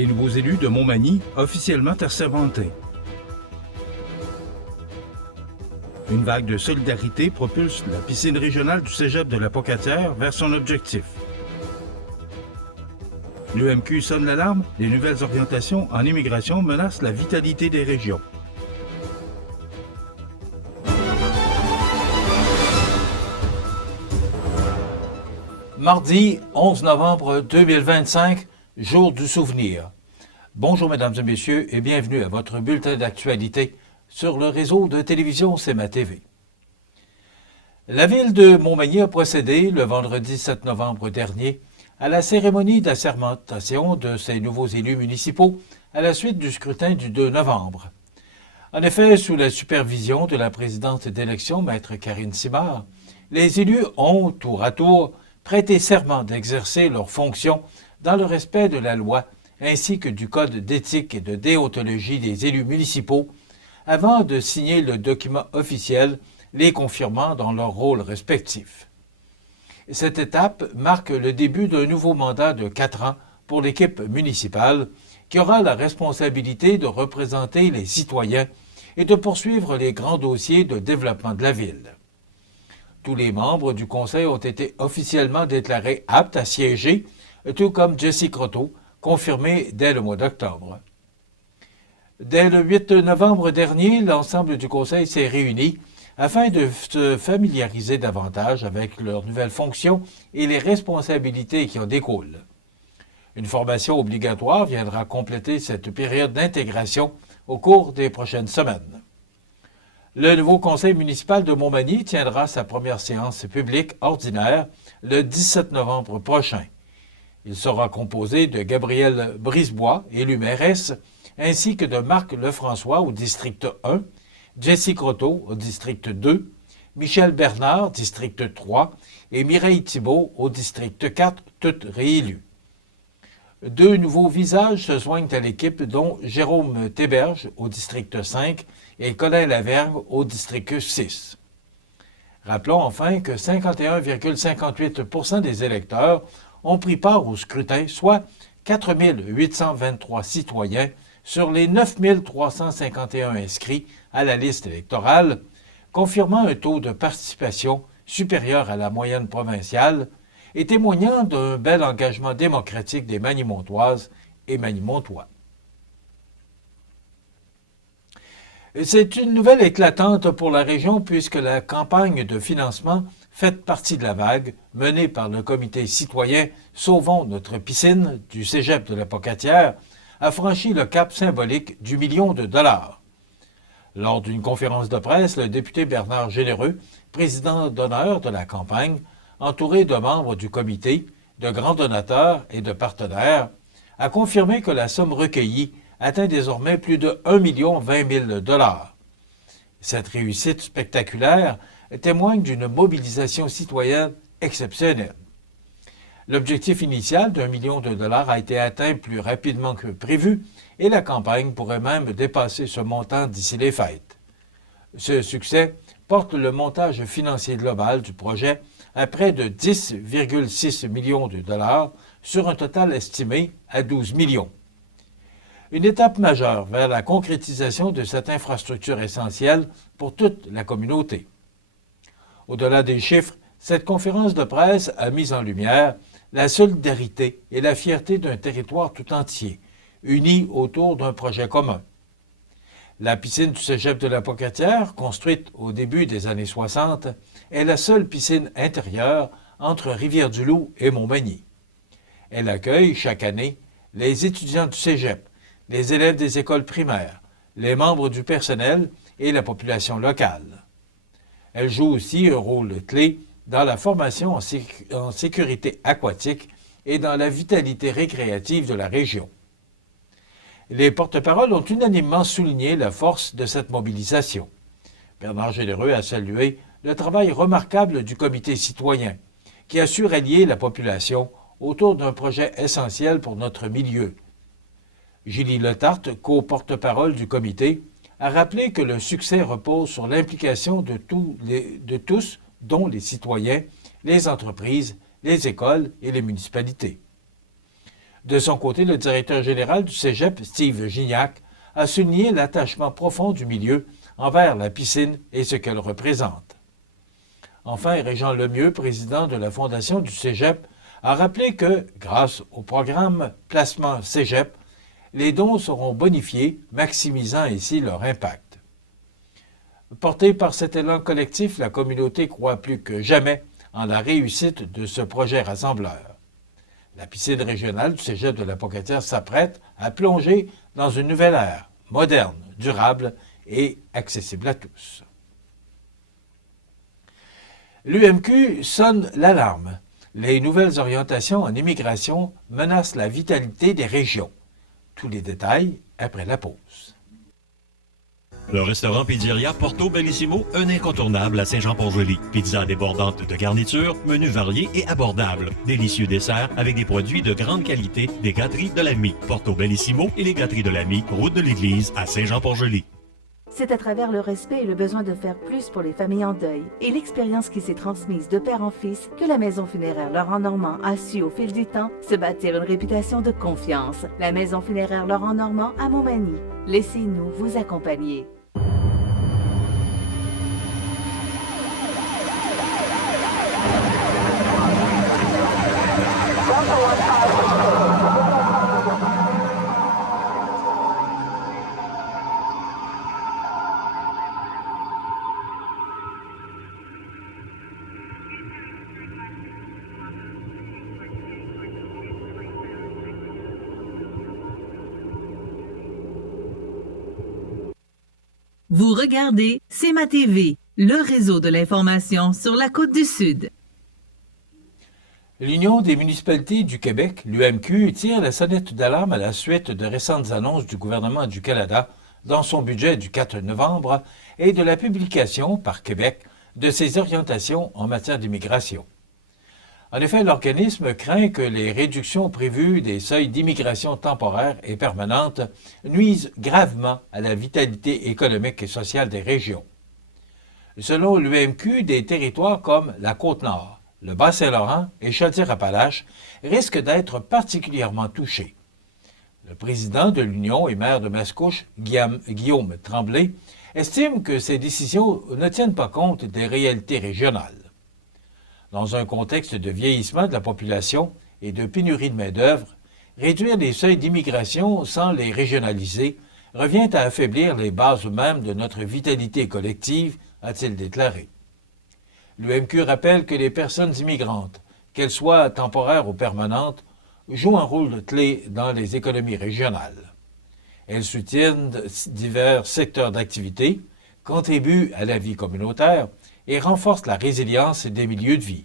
Les nouveaux élus de Montmagny officiellement assermentés. Une vague de solidarité propulse la piscine régionale du cégep de la Pocatière vers son objectif. L'UMQ sonne l'alarme, les nouvelles orientations en immigration menacent la vitalité des régions. Mardi 11 novembre 2025, jour du souvenir. Bonjour mesdames et messieurs et bienvenue à votre bulletin d'actualité sur le réseau de télévision CMA TV. La ville de Montmagny a procédé le vendredi 7 novembre dernier à la cérémonie d'assermentation de ses nouveaux élus municipaux à la suite du scrutin du 2 novembre. En effet, sous la supervision de la présidente d'élection, Maître Karine Simard, les élus ont, tour à tour, prêté serment d'exercer leurs fonctions dans le respect de la loi ainsi que du Code d'éthique et de déontologie des élus municipaux avant de signer le document officiel les confirmant dans leurs rôles respectifs. Cette étape marque le début d'un nouveau mandat de 4 ans pour l'équipe municipale qui aura la responsabilité de représenter les citoyens et de poursuivre les grands dossiers de développement de la ville. Tous les membres du conseil ont été officiellement déclarés aptes à siéger, tout comme Jessie Croteau, confirmé dès le mois d'octobre. Dès le 8 novembre dernier, l'ensemble du conseil s'est réuni afin de se familiariser davantage avec leurs nouvelles fonctions et les responsabilités qui en découlent. Une formation obligatoire viendra compléter cette période d'intégration au cours des prochaines semaines. Le nouveau conseil municipal de Montmagny tiendra sa première séance publique ordinaire le 17 novembre prochain. Il sera composé de Gabrielle Brisebois, élue mairesse, ainsi que de Marc Lefrançois au district 1, Jessie Croteau au district 2, Michel Bernard, district 3, et Mireille Thibault au district 4, toutes réélues. 2 nouveaux visages se joignent à l'équipe, dont Jérôme Théberge au district 5 et Colin Lavergne au district 6. Rappelons enfin que 51,58 % des électeurs ont pris part au scrutin, soit 4 823 citoyens sur les 9 351 inscrits à la liste électorale, confirmant un taux de participation supérieur à la moyenne provinciale et témoignant d'un bel engagement démocratique des Magny-Montoises et Magny-Montois. C'est une nouvelle éclatante pour la région puisque la campagne de financement fait partie de la vague menée par le comité citoyen Sauvons notre piscine du cégep de la Pocatière a franchi le cap symbolique du $1 million. Lors d'une conférence de presse, le député Bernard Généreux, président d'honneur de la campagne, entouré de membres du comité, de grands donateurs et de partenaires, a confirmé que la somme recueillie atteint désormais plus de $1 020 000. Cette réussite spectaculaire témoigne d'une mobilisation citoyenne exceptionnelle. L'objectif initial d'$1 million a été atteint plus rapidement que prévu et la campagne pourrait même dépasser ce montant d'ici les fêtes. Ce succès porte le montage financier global du projet à près de $10,6 millions sur un total estimé à 12 millions. Une étape majeure vers la concrétisation de cette infrastructure essentielle pour toute la communauté. Au-delà des chiffres, cette conférence de presse a mis en lumière la solidarité et la fierté d'un territoire tout entier, unis autour d'un projet commun. La piscine du cégep de la Pocatière, construite au début des années 60, est la seule piscine intérieure entre Rivière-du-Loup et Montmagny. Elle accueille chaque année les étudiants du cégep, les élèves des écoles primaires, les membres du personnel et la population locale. Elle joue aussi un rôle clé dans la formation en sécurité aquatique et dans la vitalité récréative de la région. Les porte-paroles ont unanimement souligné la force de cette mobilisation. Bernard Généreux a salué le travail remarquable du comité citoyen, qui a su rallier la population autour d'un projet essentiel pour notre milieu. Julie Letarte, co-porte-parole du comité, a rappelé que le succès repose sur l'implication de tous, dont les citoyens, les entreprises, les écoles et les municipalités. De son côté, le directeur général du Cégep, Steve Gignac, a souligné l'attachement profond du milieu envers la piscine et ce qu'elle représente. Enfin, Régent Lemieux, président de la Fondation du Cégep, a rappelé que, grâce au programme Placement Cégep, les dons seront bonifiés, maximisant ainsi leur impact. Portée par cet élan collectif, la communauté croit plus que jamais en la réussite de ce projet rassembleur. La piscine régionale du Cégep de la Pocatière s'apprête à plonger dans une nouvelle ère, moderne, durable et accessible à tous. L'UMQ sonne l'alarme. Les nouvelles orientations en immigration menacent la vitalité des régions. Tous les détails après la pause. Le restaurant Pizzeria Porto Bellissimo, un incontournable à Saint-Jean-Port-Joli. Pizza débordante de garniture, menu varié et abordable. Délicieux dessert avec des produits de grande qualité des gâteries de l'Ami. Porto Bellissimo et les gâteries de l'Ami, route de l'église à Saint-Jean-Port-Joli. C'est à travers le respect et le besoin de faire plus pour les familles en deuil et l'expérience qui s'est transmise de père en fils que la maison funéraire Laurent Normand a su au fil du temps se bâtir une réputation de confiance. La maison funéraire Laurent Normand à Montmagny. Laissez-nous vous accompagner. Vous regardez CEMA TV, le réseau de l'information sur la Côte-du-Sud. L'Union des municipalités du Québec, l'UMQ, tire la sonnette d'alarme à la suite de récentes annonces du gouvernement du Canada dans son budget du 4 novembre et de la publication par Québec de ses orientations en matière d'immigration. En effet, l'organisme craint que les réductions prévues des seuils d'immigration temporaire et permanente nuisent gravement à la vitalité économique et sociale des régions. Selon l'UMQ, des territoires comme la Côte-Nord, le Bas-Saint-Laurent et Chaudière-Appalaches risquent d'être particulièrement touchés. Le président de l'Union et maire de Mascouche, Guillaume Tremblay, estime que ces décisions ne tiennent pas compte des réalités régionales. Dans un contexte de vieillissement de la population et de pénurie de main-d'œuvre, réduire les seuils d'immigration sans les régionaliser revient à affaiblir les bases mêmes de notre vitalité collective, a-t-il déclaré. L'UMQ rappelle que les personnes immigrantes, qu'elles soient temporaires ou permanentes, jouent un rôle clé dans les économies régionales. Elles soutiennent divers secteurs d'activité, contribuent à la vie communautaire et renforcent la résilience des milieux de vie.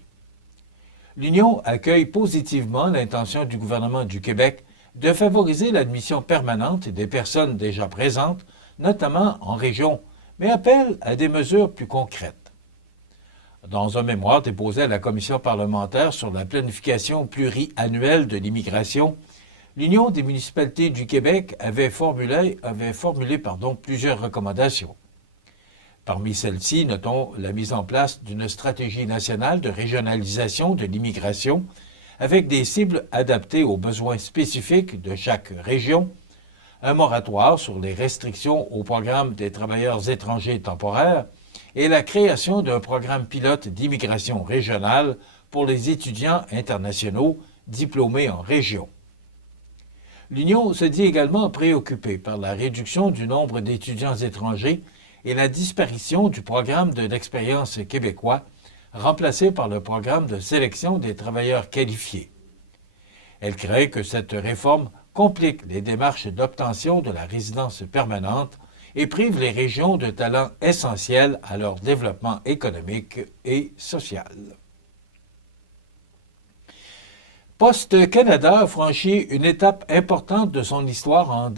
L'Union accueille positivement l'intention du gouvernement du Québec de favoriser l'admission permanente des personnes déjà présentes, notamment en région, mais appelle à des mesures plus concrètes. Dans un mémoire déposé à la Commission parlementaire sur la planification pluriannuelle de l'immigration, l'Union des municipalités du Québec avait formulé plusieurs recommandations. Parmi celles-ci, notons la mise en place d'une stratégie nationale de régionalisation de l'immigration avec des cibles adaptées aux besoins spécifiques de chaque région, un moratoire sur les restrictions au programme des travailleurs étrangers temporaires et la création d'un programme pilote d'immigration régionale pour les étudiants internationaux diplômés en région. L'Union se dit également préoccupée par la réduction du nombre d'étudiants étrangers et la disparition du programme de l'expérience québécois, remplacé par le programme de sélection des travailleurs qualifiés. Elle craint que cette réforme complique les démarches d'obtention de la résidence permanente et prive les régions de talents essentiels à leur développement économique et social. Poste Canada a franchi une étape importante de son histoire en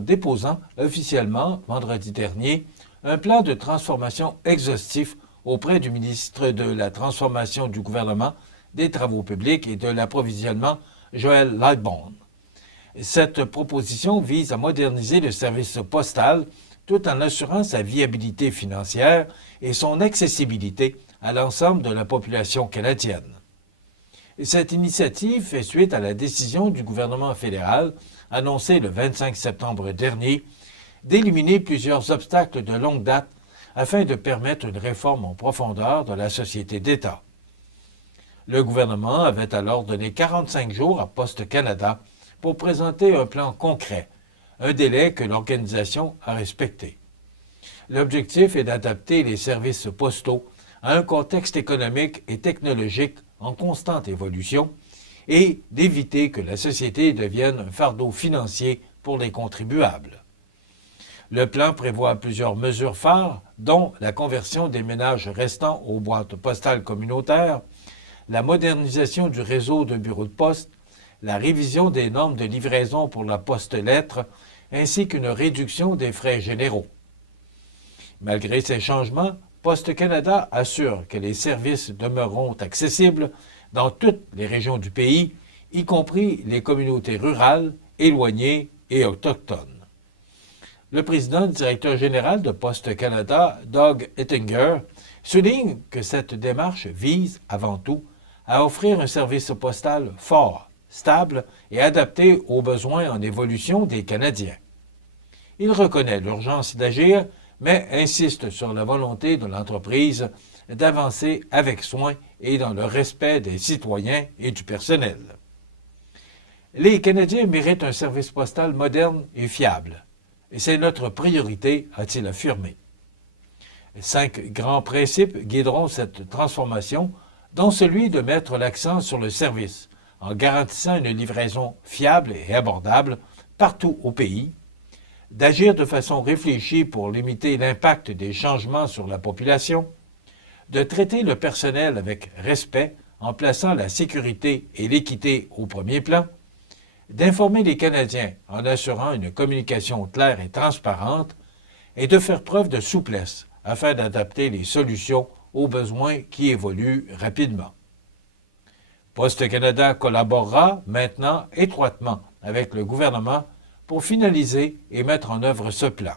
déposant officiellement, vendredi dernier, un plan de transformation exhaustif auprès du ministre de la Transformation du gouvernement, des Travaux publics et de l'approvisionnement, Joël Lightbourne. Cette proposition vise à moderniser le service postal tout en assurant sa viabilité financière et son accessibilité à l'ensemble de la population canadienne. Et cette initiative fait suite à la décision du gouvernement fédéral, annoncée le 25 septembre dernier, d'éliminer plusieurs obstacles de longue date afin de permettre une réforme en profondeur de la société d'État. Le gouvernement avait alors donné 45 jours à Poste Canada pour présenter un plan concret, un délai que l'organisation a respecté. L'objectif est d'adapter les services postaux à un contexte économique et technologique en constante évolution et d'éviter que la société devienne un fardeau financier pour les contribuables. Le plan prévoit plusieurs mesures phares, dont la conversion des ménages restants aux boîtes postales communautaires, la modernisation du réseau de bureaux de poste, la révision des normes de livraison pour la poste lettres, ainsi qu'une réduction des frais généraux. Malgré ces changements, Poste Canada assure que les services demeureront accessibles dans toutes les régions du pays, y compris les communautés rurales, éloignées et autochtones. Le président directeur général de Poste Canada, Doug Ettinger, souligne que cette démarche vise, avant tout, à offrir un service postal fort, stable et adapté aux besoins en évolution des Canadiens. Il reconnaît l'urgence d'agir, mais insiste sur la volonté de l'entreprise d'avancer avec soin et dans le respect des citoyens et du personnel. Les Canadiens méritent un service postal moderne et fiable, et c'est notre priorité, a-t-il affirmé. 5 grands principes guideront cette transformation, dont celui de mettre l'accent sur le service, en garantissant une livraison fiable et abordable partout au pays, d'agir de façon réfléchie pour limiter l'impact des changements sur la population, de traiter le personnel avec respect en plaçant la sécurité et l'équité au premier plan, d'informer les Canadiens en assurant une communication claire et transparente et de faire preuve de souplesse afin d'adapter les solutions aux besoins qui évoluent rapidement. Poste Canada collaborera maintenant étroitement avec le gouvernement pour finaliser et mettre en œuvre ce plan.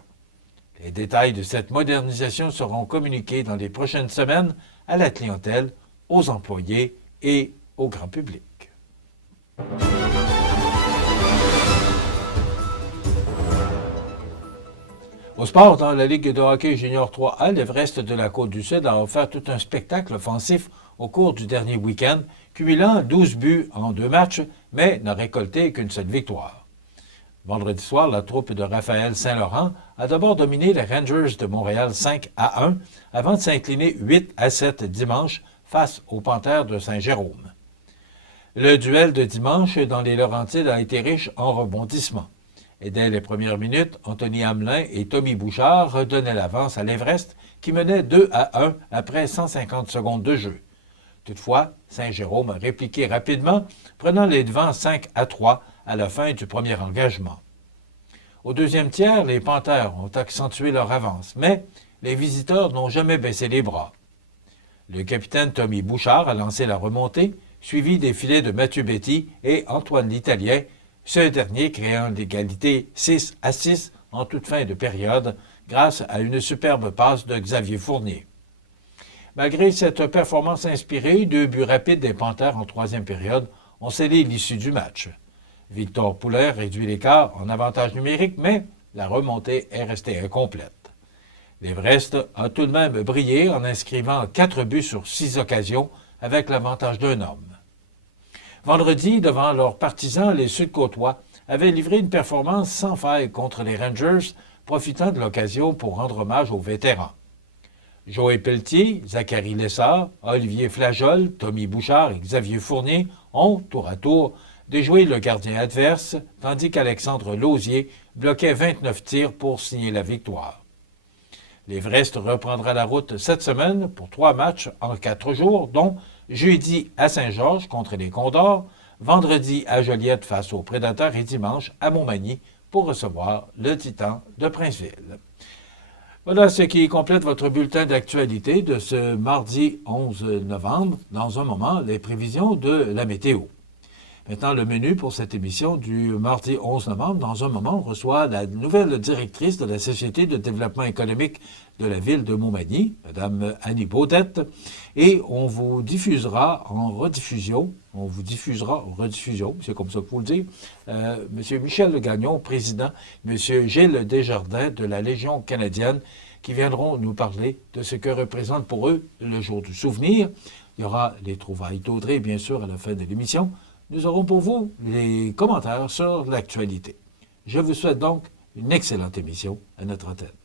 Les détails de cette modernisation seront communiqués dans les prochaines semaines à la clientèle, aux employés et au grand public. Au sport, dans la Ligue de hockey junior 3A, l'Everest de la Côte-du-Sud a offert tout un spectacle offensif au cours du dernier week-end, cumulant 12 buts en 2 matchs, mais n'a récolté qu'une seule victoire. Vendredi soir, la troupe de Raphaël Saint-Laurent a d'abord dominé les Rangers de Montréal 5-1 avant de s'incliner 8-7 dimanche face aux Panthères de Saint-Jérôme. Le duel de dimanche dans les Laurentides a été riche en rebondissements. Et dès les premières minutes, Anthony Hamelin et Tommy Bouchard redonnaient l'avance à l'Everest qui menait 2-1 après 150 secondes de jeu. Toutefois, Saint-Jérôme a répliqué rapidement, prenant les devants 5-3 à la fin du premier engagement. Au deuxième tiers, les Panthères ont accentué leur avance, mais les visiteurs n'ont jamais baissé les bras. Le capitaine Tommy Bouchard a lancé la remontée, suivi des filets de Mathieu Betty et Antoine l'Italien, ce dernier créant l'égalité 6-6 en toute fin de période grâce à une superbe passe de Xavier Fournier. Malgré cette performance inspirée, 2 buts rapides des Panthères en troisième période ont scellé l'issue du match. Victor Poulain réduit l'écart en avantage numérique, mais la remontée est restée incomplète. L'Everest a tout de même brillé en inscrivant 4 buts sur 6 occasions avec l'avantage d'un homme. Vendredi, devant leurs partisans, les Sud-Côtois avaient livré une performance sans faille contre les Rangers, profitant de l'occasion pour rendre hommage aux vétérans. Joël Pelletier, Zachary Lessard, Olivier Flageol, Tommy Bouchard et Xavier Fournier ont, tour à tour, déjoué le gardien adverse, tandis qu'Alexandre Lausier bloquait 29 tirs pour signer la victoire. L'Everest reprendra la route cette semaine pour 3 matchs en 4 jours, dont jeudi à Saint-Georges contre les Condors, vendredi à Joliette face aux Prédateurs et dimanche à Montmagny pour recevoir le Titan de Princeville. Voilà ce qui complète votre bulletin d'actualité de ce mardi 11 novembre. Dans un moment, les prévisions de la météo. Maintenant, le menu pour cette émission du mardi 11 novembre. Dans un moment, on reçoit la nouvelle directrice de la Société de développement économique de la ville de Montmagny, Mme Annie Baudette, et on vous diffusera en rediffusion on vous diffusera en rediffusion, c'est comme ça qu'il faut le dire, M. Michel Gagnon, président, M. Gilles Desjardins de la Légion canadienne, qui viendront nous parler de ce que représente pour eux le jour du souvenir. Il y aura les trouvailles d'Audrey, bien sûr, à la fin de l'émission. Nous aurons pour vous les commentaires sur l'actualité. Je vous souhaite donc une excellente émission à notre antenne.